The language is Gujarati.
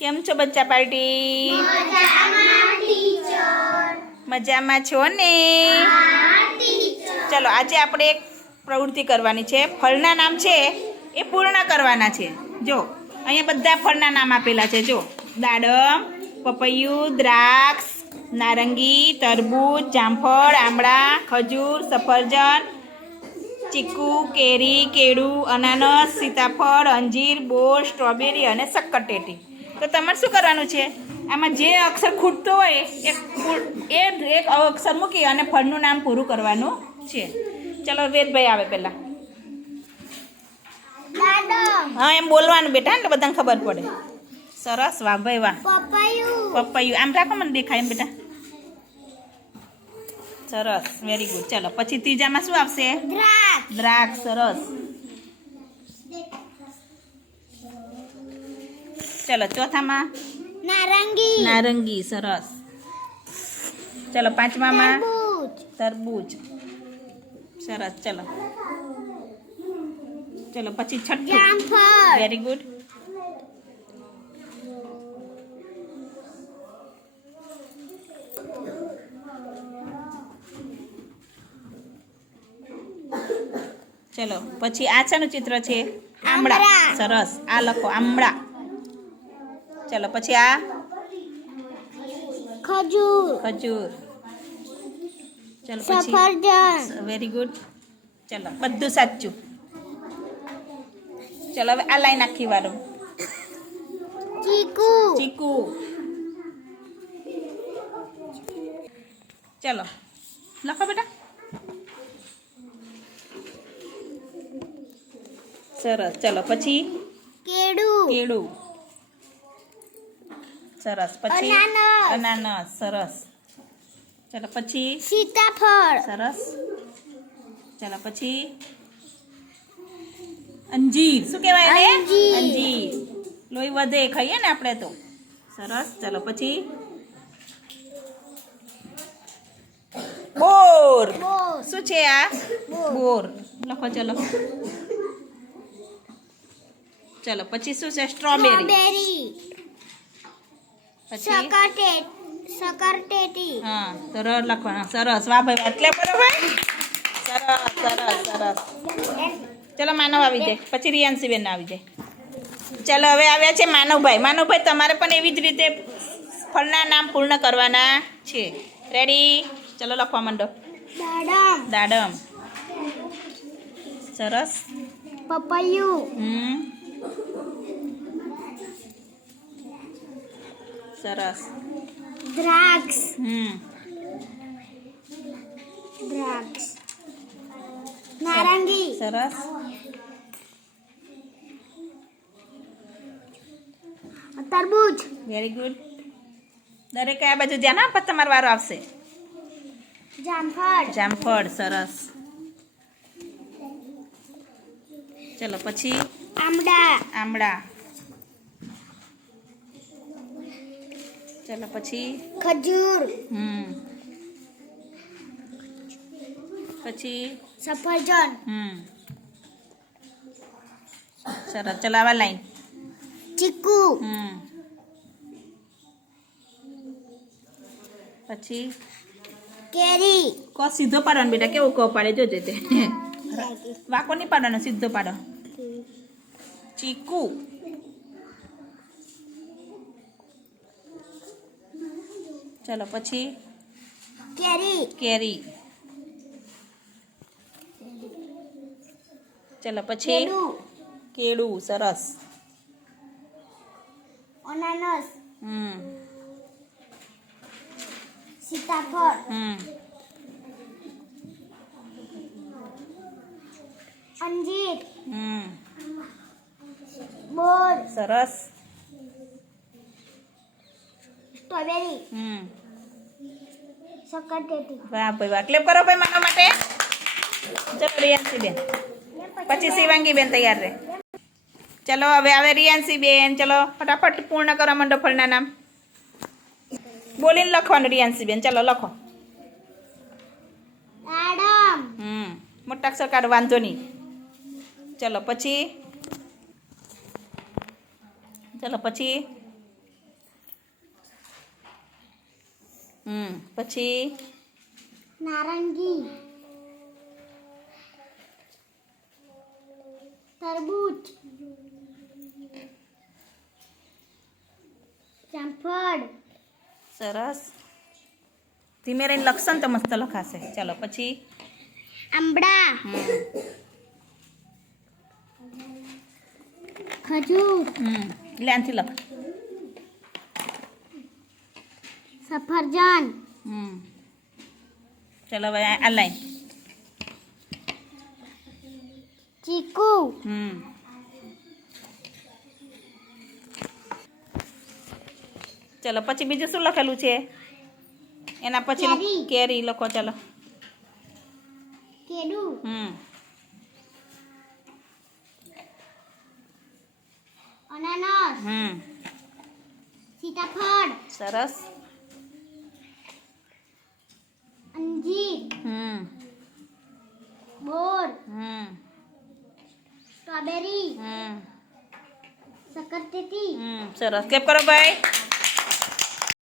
કેમ છો બચ્ચા પાર્ટી? મજામાં છો ને? ચલો, આજે આપણે એક પ્રવૃત્તિ કરવાની છે. ફળના નામ છે, એ પૂર્ણ કરવાના છે. જો, અહીંયા બધા ફળના નામ આપેલા છે. જો, દાડમ, પપૈયું, દ્રાક્ષ, નારંગી, તરબૂચ, જામફળ, આમળા, ખજૂર, સફરજન, ચીકુ, કેરી, કેળું, અનાનસ, સીતાફળ, અંજીર, બોર, સ્ટ્રોબેરી અને શક્કરટેટી તો તમારે શું કરવાનું છે? આમાં જે અક્ષર ખૂટતો હોય એ એક અક્ષર મૂકી અને ફળનું નામ પૂરું કરવાનું છે. ચલો વેદભાઈ આવે પહેલાં. હા એમ બોલવાનું બેટા એટલે બધાને ખબર પડે. સરસ વાહ ભાઈ વાહ. પપૈયું. આમ રાખો મને દેખાય એમ બેટા. સરસ વેરી ગુડ ચલો પછી ત્રીજામાં શું આવશે? દ્રાક્ષ. સરસ. ચલો ચોથામાં નારંગી નારંગી સરસ ચલો પાંચમામાં તરબૂચ તરબૂચ સરસ ચલો ચલો પછી છઠ્ઠું જામફળ વેરી ગુડ ચલો પછી આ શાનું ચિત્ર છે આમળા આમળા. સરસ આ લખો આમળા ચલો પછી આ ખજૂર ખજૂર ચલો પછી સફરજન વેરી ગુડ ચલો બધું સાચું. ચલો હવે આ લાઈન આખી વાળો. ચીકુ. ચીકુ. ચલો લખો બેટા. સરસ. ચલો પછી? કેળું. કેળું. સરસ. પછી અનાનસ. સરસ. ચલો પછી સીતાફળ. સરસ. ચલો પછી અંજીર. શું કહેવાય એને? અંજીર. લોહી વધે ખાઈએ ને આપણે તો. સરસ. ચલો પછી બોર. શું છે આ? બોર. લખો ચલો. ચલો પછી શું છે? સ્ટ્રોબેરી. પછી? સકરટેટી હા તો ર લખવાના. સરસ. વાહ ભાઈ એટલે બરોબર સરસ સરસ સરસ. ચલો માનવ આવી જાય. પછી રિયાન્સી બેન આવી જાય. ચાલો હવે આવ્યા છે માનવભાઈ. માનવભાઈ તમારે પણ એવી જ રીતે ફળના નામ પૂર્ણ કરવાના છે. રેડી ચલો લખવા માંડો. દાડમ. દાડમ. સરસ. પપૈયું. હમ. સરસ દ્રાક્ષ હમ દ્રાક્ષ નારંગી સરસ તરબૂચ વેરી ગુડ દરેક આ બાજુ ધ્યાન આપ તમારો વારો આવશે. જામફળ જામફળ સરસ. ચલો પછી આમળા. આમળા. ચલો પછી ખજૂર. હમ. પછી સફરજન. હમ. સરસ ચલો આવા લાઈન ચીકુ. હમ. પછી કેરી. કો સીધો પાડવાનો બેટા કેવો કહો પાડે જોજે તે. વાંકો નહીં પાડવાનો સીધો પાડો. ચીકુ. ચલો પછી કેરી. કેરી. ચલો પછી કેળું. કેળું સરસ. અનાનસ. હમ. સીતાફળ. હમ. અંજીર. હમ. બોર. સરસ. સ્ટ્રોબેરી હમ. સકરટેટી વાહ ભાઈ વાહ. ક્લેપ કરો ભાઈ માનવા માટે. ચલો રિયાન્સી બેન. પછી શિવાંગી બેન તૈયાર રહે. ચલો હવે આવે રિયાન્સી બેન. ચલો ફટાફટ પૂર્ણ કરો મંડો ફળના નામ. બોલીને લખવાનું રિયાન્સી બેન. ચલો લખો. દાડમ હમ. મોટા અક્ષર કાઢો વાંધો નહીં. ચલો પછી. ચલો પછી. હમ પછી? નારંગી. તરબૂચ. જામફળ. સરસ. ધીમે રહીને લખશો ને તો મસ્ત લખાશે. ચાલો પછી? આંબળા. ખજૂર. હમ ધ્યાનથી લખ. સફરજન. હમ. ચાલો હવે આ લાઈન ચીકુ. હમ. ચલો પછી બીજું શું લખેલું છે? એના પછી કેરી. કેરી લખો ચાલો. કેડુ. હમ. અનાનસ. હમ. સીતાફળ. સરસ. હમ. બોર. હમ. સ્ટ્રોબેરી. હમ. શક્કરટેટી હમ. સરસ. ક્લેપ કરો ભાઈ?